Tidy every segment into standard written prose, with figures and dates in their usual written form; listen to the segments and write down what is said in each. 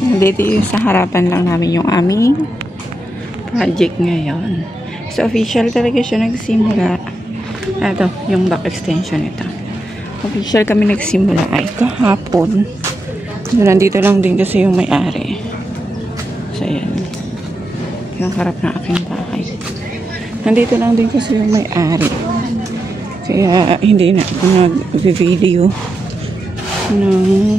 Dito yung sa harapan lang namin yung aming project ngayon. So, official talaga siya nagsimula. Ito, yung back extension ito. Official kami nagsimula ay kahapon. So, nandito lang din kasi yung may-ari. So, yan. Yung harap na aking bahay. Nandito lang din kasi yung may-ari. Kaya, hindi na ako nag-video ng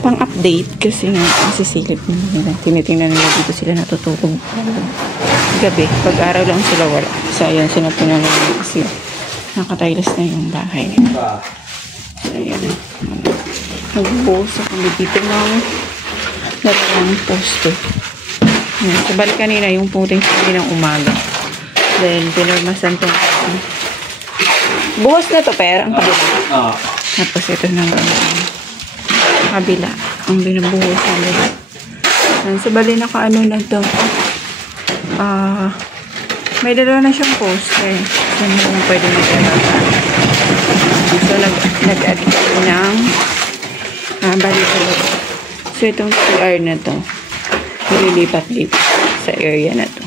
pang-update kasi nga masisilip nila. Tinitingnan nila dito sila natutulog. Gabi, pag-araw lang sila wala. So, ayan, sinapunan nila kasi nakatiles na yung bahay nila. So, ayan. Nagbubuhos kami dito ng dalawang poste. Ayan. So, balik kanina yung puting sabi ng umaga. Then, pinurmasan itong buhos na to, pero ang kabila. Tapos, ito na kabila. Ang binubuhos na nila. So, bali naka-ano na to. May dalawa na siyang poste. So, hindi mo pwede nagdalawa. So, nag-add ng bali talaga. So, itong CR na to. Nililipat dito sa area na to.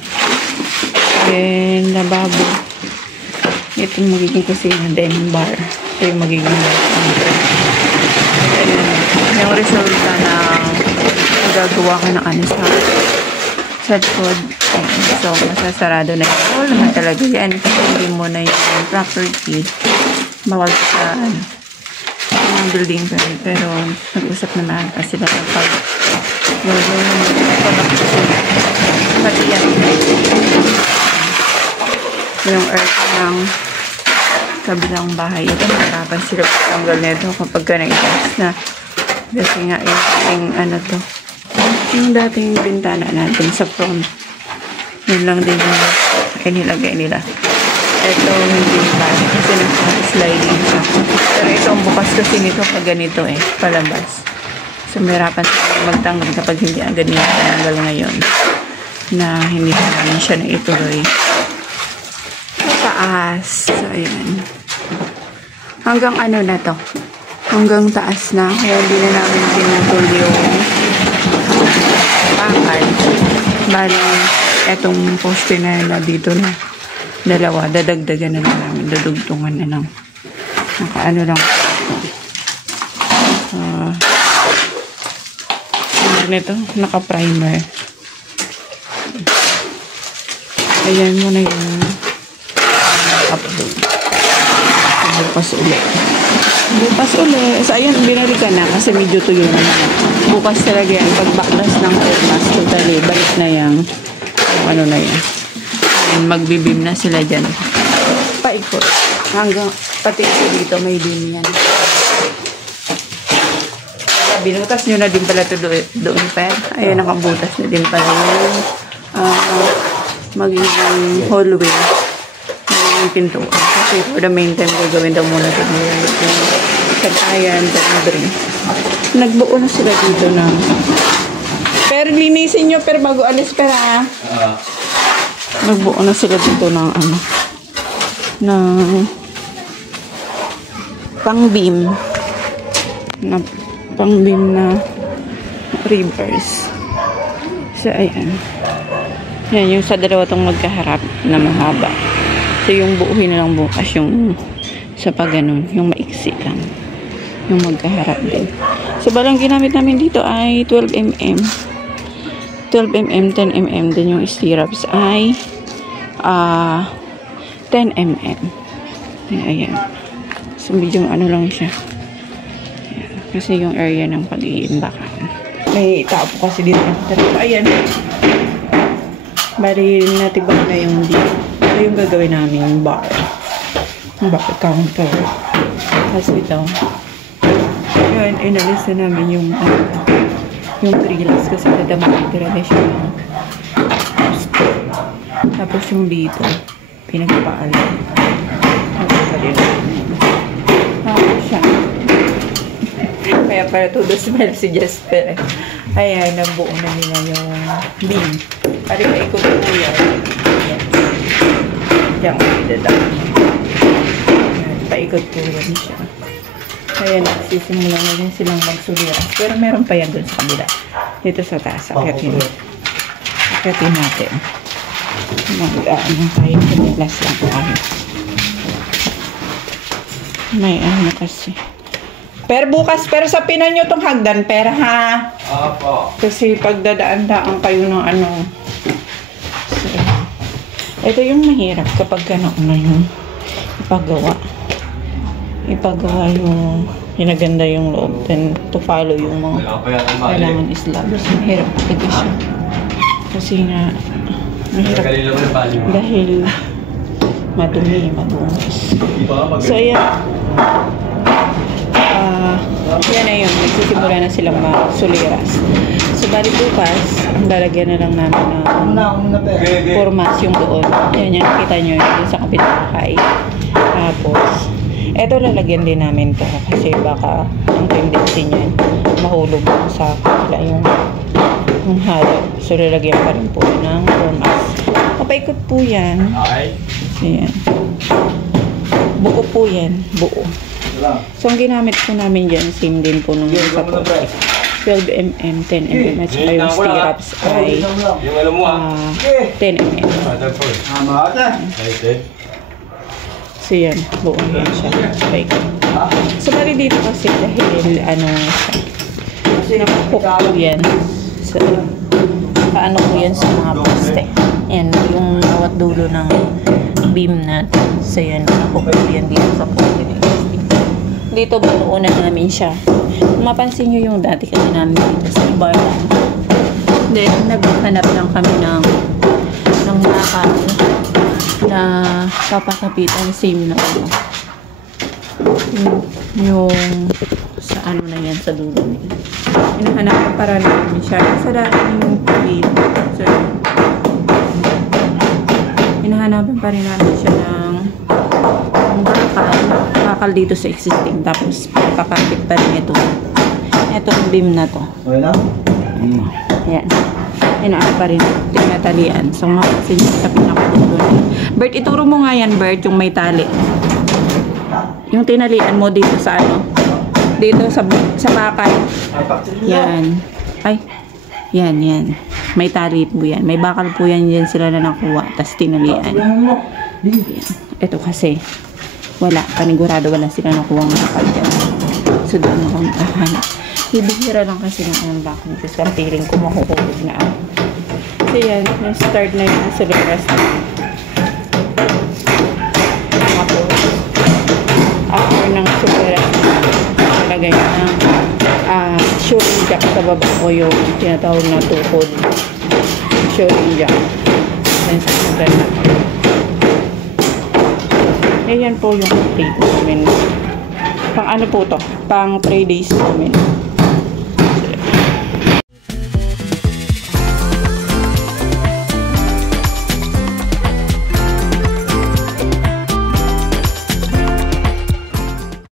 Then, lababo. Itong magiging kusina, then bar. Ito yung magiging bar. Yung resulta na gagawa ka ng ano sa food. So, masasarado na yun. Wala naman talaga yan. Kasi hindi mo na yung property. Bawal sa building permit. Pero, nag-usap naman kasi sila ng pati yan. Yung earth ng kabilang bahay. Ito, mahirapan sila patanggal nito kapag ka na-itas na. Kasi nga, yung ano to. Yung dating bintana natin sa front. Yun lang din yung inilagay nila. Ito, hindi pa. Kasi nasa-sliding siya. Pero ito, ang bukas kasi nito pag ganito palabas. So, mahirapan sila magtanggal kapag hindi agad niya tinanggal ngayon. Na hindi pa namin siya na ituloy. Taas. So, ayan. Hanggang ano na to? Hanggang taas na. Kaya hindi na namin pinatol yung bakal. Bali, etong poste na dito na dalawa. Dadagdagan na namin. Dadugtungan na lang. Naka-ano lang. Nito, naka-primer. Ayan mo na yung upload. Bukas ulit. Bukas ulit. So, ayun, binalikan na kasi medyo tuyo na. Bukas talaga yan. Pag backlash ng airmask, totally, balik na yan. Ano na yan. Magbibim na sila dyan. Paikot. Hanggang, pati dito, may dim yan. Binutas nyo na din pala ito doon, Fer. Ayun, nakabutas na din pala yung magiging hallway. Magiging pintuan. Kasi for the meantime, gagawin daw muna ito yung katayan, delivery. Nagbuo na sila dito na. Pero linisin nyo, pero bago alis, pero nagbuo na sila dito ng ano, ng pang-beam. Pang-beam na reverse. So, ayan. Yan, yung sa dalawa itong magkaharap na mahaba. So, yung buuhin na lang bukas yung sa pag-ganon, yung maiksi lang. Yung magkaharap din. So, balang ginamit namin dito ay 12mm. 12mm, 10mm. Then yung stirrups ay 10mm. Ayan. So, medyo ano lang siya. Kasi yung area ng pag-iimbakan. May tao po kasi dito. Pero ayan. Bali natibag na yung dito. Ito yung gagawin namin yung bar. Yung bar counter. Tapos ito. Yun, inalis na namin yung grills kasi dadamakin talaga siya. Tapos yung dito. Pinagpaalan. Tapos siya. Kaya para todo smell si Jasper. Ayan, nabuo na nila yung beam. Pari pa ikot po yan. Ayan. Diyan ko idadaan. Paikot po yan siya. Ayan, nagsisimula na din silang magsuliras. Pero meron pa yan dun sa kabila. Dito sa taas. Akyatin natin. Mag-ano tayo. Pinilas lang tayo. May ano kasi. Pero sa pinan nyo tong hagdan, pera ha? Opo. Kasi pagdadaan-daan kayo ng ano. So, ito yung mahirap kapag gano'n na yung ipagawa. Ipagawa yung hinaganda yung loob. Then to follow yung mga kailangan slabs. Mahirap talaga siya. Kasi nga, mahirap. Dahil madumi, mabungos. So, ayan. Yan na yun. Nagsisimula na silang masuliras. So, bali bukas, lalagyan na lang namin ng formas yung doon. Yan yung nakita nyo yung sa kapitbahay. Tapos, eto lalagyan din namin to kasi baka ang tendency niyan mahulog sa kapila yung halo. So, lalagyan pa rin po ng formas. Papaikot po yan. Ayan. Buo po yan. Buo. So, ang ginamit po namin dyan, same din po nung sa po. 12mm, 10mm, at saka yung stirrups ay 10mm. So, yan. Buo yan siya. So, bali dito kasi dahil nakahook po yan. So, paano po yan sa mga poste. Yan, yung bawat dulo ng beam natin. So, yan. Nakahook po yan dito sa poste. Dito binuunan namin siya. Kung mapansin nyo yung dati kasi namin dito sa bar lang. Then, naghanap lang kami ng bakal na papakapitan same na ano. Yung sa ano na yan, sa dulo niya. Hinahanap para namin siya. Sa dati yung beam. So, hinahanapan pa rin namin siya ng bakal dito sa existing, tapos papakapit pa rin itong beam na to. Ayan, inaano pa rin tinatalian. So mapasin sa pinakadulo na. Bert, ituro mo nga yan, Bert, yung may tali, yung tinalian mo dito sa ano, dito sa bakal. Yan, ay yan, may tali po yan, may bakal po yan, yan sila na nakuha, tas tinalian. Yan. Ito kasi wala, panigurado wala sila nakuha ng bakal dyan. So doon ako makahanap. Ibihira lang kasi ng anong bakal. Kasi ang feeling ko makukulog na ako. So yan, na-start na yung suliras na. Tapos, after ng suliras na, nalagay ng shoring jack sa baba ko yung tinatawag na tukod. Shoring jack. Then sa suliras na. Ayan po yung update namin. Pang ano po to? Pang 3 days namin.